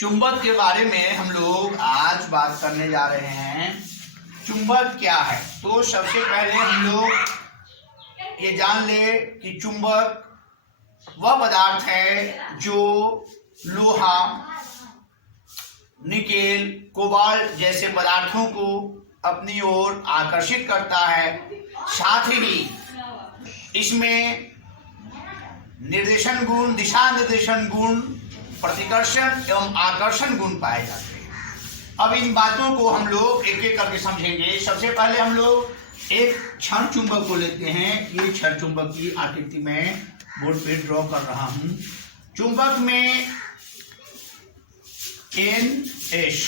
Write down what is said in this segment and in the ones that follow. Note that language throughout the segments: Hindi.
चुंबक के बारे में हम लोग आज बात करने जा रहे हैं। चुंबक क्या है? तो सबसे पहले हम लोग ये जान ले कि चुंबक वह पदार्थ है जो लोहा, निकेल, कोबाल्ट जैसे पदार्थों को अपनी ओर आकर्षित करता है। साथ ही इसमें निर्देशन गुण, दिशा निर्देशन गुण, प्रतिकर्षण एवं आकर्षण गुण पाए जाते हैं। अब इन बातों को हम लोग एक एक करके समझेंगे। सबसे पहले हम लोग एक क्षण चुंबक को लेते हैं। ये क्षण चुंबक की आकृति में बोर्ड पे ड्रॉ कर रहा हूं। चुंबक में NS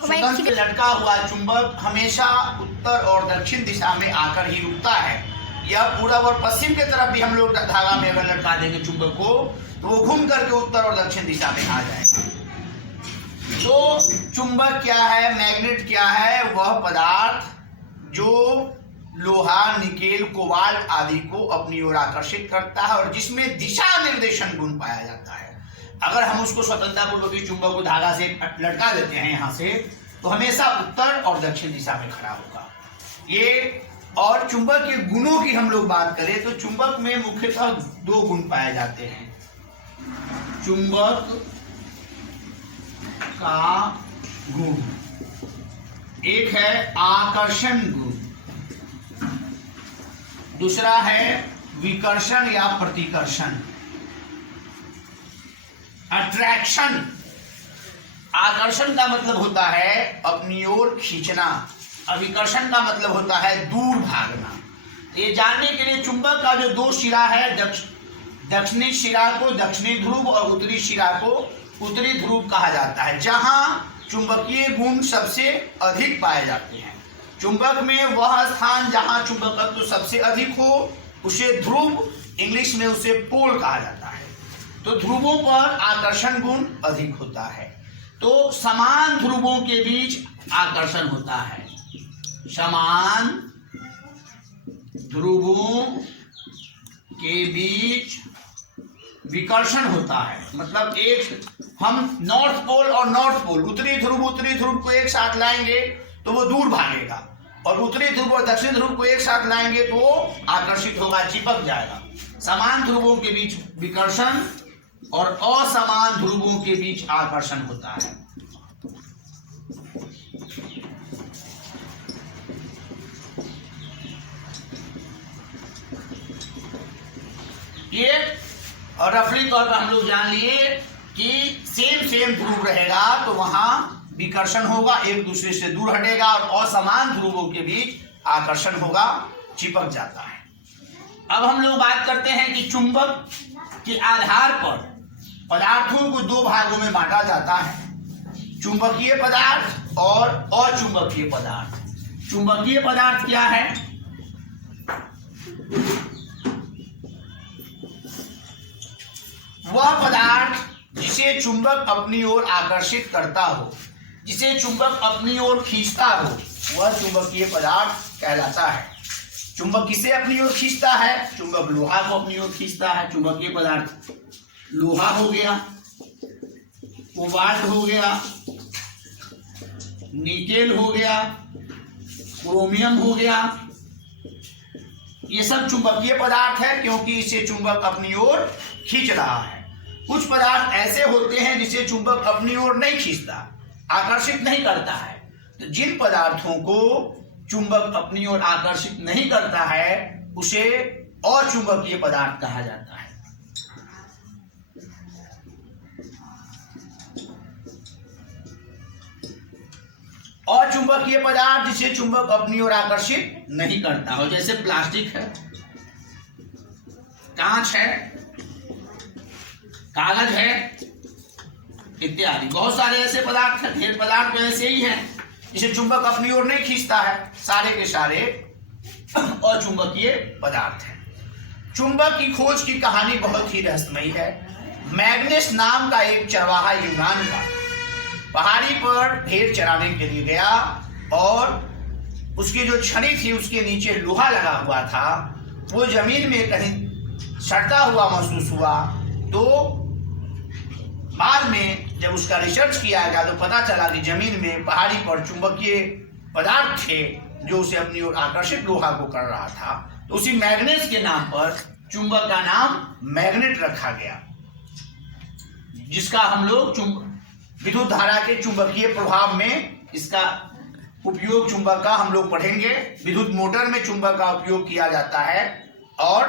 स्वतंत्र लटका हुआ चुंबक हमेशा उत्तर और दक्षिण दिशा में आकर ही रुकता है। यह पूर्व और पश्चिम की तरफ भी हम लोग धागा में अगर लटका देंगे चुंबक को तो वो घूम करके उत्तर और दक्षिण दिशा में आ जाएगा। तो चुंबक क्या है, मैग्नेट क्या है? वह पदार्थ जो लोहा, निकेल, कोबाल्ट आदि को अपनी ओर आकर्षित करता है और जिसमें दिशा निर्देशन गुण पाया जाता है। अगर हम उसको स्वतंत्रतापूर्वक चुंबक को धागा से लटका देते हैं यहाँ से, तो हमेशा उत्तर और दक्षिण दिशा में खड़ा होगा ये। और चुंबक के गुणों की हम लोग बात करें तो चुंबक में मुख्यतः दो गुण पाए जाते हैं। चुंबक का गुण एक है आकर्षण गुण, दूसरा है विकर्षण या प्रतिकर्षण, अट्रैक्शन। आकर्षण का मतलब होता है अपनी ओर खींचना, विकर्षण का मतलब होता है दूर भागना। ये जानने के लिए चुंबक का जो दो सिरा है, दक्षिणी सिरा को दक्षिणी ध्रुव और उत्तरी सिरा को उत्तरी ध्रुव कहा जाता है, जहां चुंबकीय गुण सबसे अधिक पाए जाते हैं। चुंबक में वह स्थान जहां चुंबकत्व सबसे अधिक हो उसे ध्रुव, इंग्लिश में उसे पोल कहा जाता है। तो ध्रुवों पर आकर्षण गुण अधिक होता है। तो समान ध्रुवों के बीच आकर्षण होता है, समान ध्रुवों के बीच विकर्षण होता है। मतलब एक हम नॉर्थ पोल और नॉर्थ पोल, उत्तरी ध्रुव को एक साथ लाएंगे तो वो दूर भागेगा, और उत्तरी ध्रुव और दक्षिण ध्रुव को एक साथ लाएंगे तो वो आकर्षित होगा, चिपक जाएगा। समान ध्रुवों के बीच विकर्षण और असमान ध्रुवों के बीच आकर्षण होता है। ये और रफली तौर पर हम लोग जान लिए कि सेम ध्रुव रहेगा तो वहां विकर्षण होगा, एक दूसरे से दूर हटेगा, और असमान ध्रुवों के बीच आकर्षण होगा, चिपक जाता है। अब हम लोग बात करते हैं कि चुंबक के आधार पर पदार्थों को दो भागों में बांटा जाता है, चुंबकीय पदार्थ और अचुंबकीय पदार्थ। चुंबकीय पदार्थ क्या है? वह पदार्थ जिसे चुंबक अपनी ओर आकर्षित करता हो, जिसे चुंबक अपनी ओर खींचता हो, वह चुंबकीय पदार्थ कहलाता है। चुंबक किसे अपनी ओर खींचता है? चुंबक लोहा को अपनी ओर खींचता है। चुंबकीय पदार्थ लोहा हो गया, कोबाल्ट हो गया, निकेल हो गया, क्रोमियम हो गया। ये सब चुंबकीय पदार्थ है क्योंकि इसे चुंबक अपनी ओर खींच रहा है। कुछ पदार्थ ऐसे होते हैं जिसे चुंबक अपनी ओर नहीं खींचता, आकर्षित नहीं करता है। तो जिन पदार्थों को चुंबक अपनी ओर आकर्षित नहीं करता है उसे अचुंबकीय पदार्थ कहा जाता है। अचुंबकीय पदार्थ जिसे चुंबक अपनी ओर आकर्षित नहीं करता हो, जैसे प्लास्टिक है, कांच है, कागज है इत्यादि। बहुत सारे ऐसे पदार्थ हैं, ढेर पदार्थ तो ऐसे ही हैं जिसे चुंबक अपनी ओर नहीं खींचता है। सारे के सारे अचुंबकीय पदार्थ हैं। चुंबक की खोज की कहानी बहुत ही रहस्यमयी है। मैग्नेस नाम का एक चरवाहा यूनान का पहाड़ी पर भेड़ चराने के लिए गया और उसकी जो छड़ी थी उसके नीचे लोहा लगा हुआ था, वो जमीन में कहीं सड़ता हुआ महसूस हुआ। तो बाद में जब उसका रिसर्च किया गया तो पता चला कि जमीन में पहाड़ी पर चुंबकीय पदार्थ थे जो उसे अपनी ओर आकर्षित लोहा को कर रहा था। तो उसी मैग्नेट के नाम पर चुंबक का नाम मैग्नेट रखा गया, जिसका हम लोग विद्युत धारा के चुंबकीय प्रभाव में इसका उपयोग चुंबक का हम लोग पढ़ेंगे। विद्युत मोटर में चुंबक का उपयोग किया जाता है और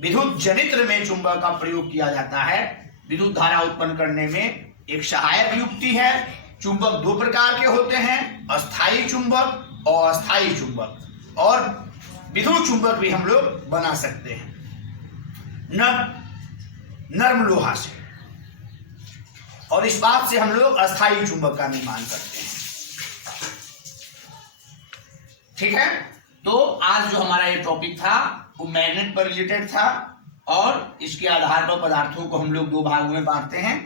विद्युत जनित्र में चुंबक का प्रयोग किया जाता है। विद्युत धारा उत्पन्न करने में एक सहायक युक्ति है। चुंबक दो प्रकार के होते हैं, अस्थायी चुंबक और अस्थायी चुंबक, और विद्युत चुंबक भी हम लोग बना सकते हैं नर्म लोहा से, और इस बात से हम लोग अस्थायी चुंबक का निर्माण करते हैं। ठीक है, तो आज जो हमारा ये टॉपिक था वो मैग्नेट पर रिलेटेड था, और इसके आधार पर पदार्थों को हम लोग दो भागों में बांटते हैं।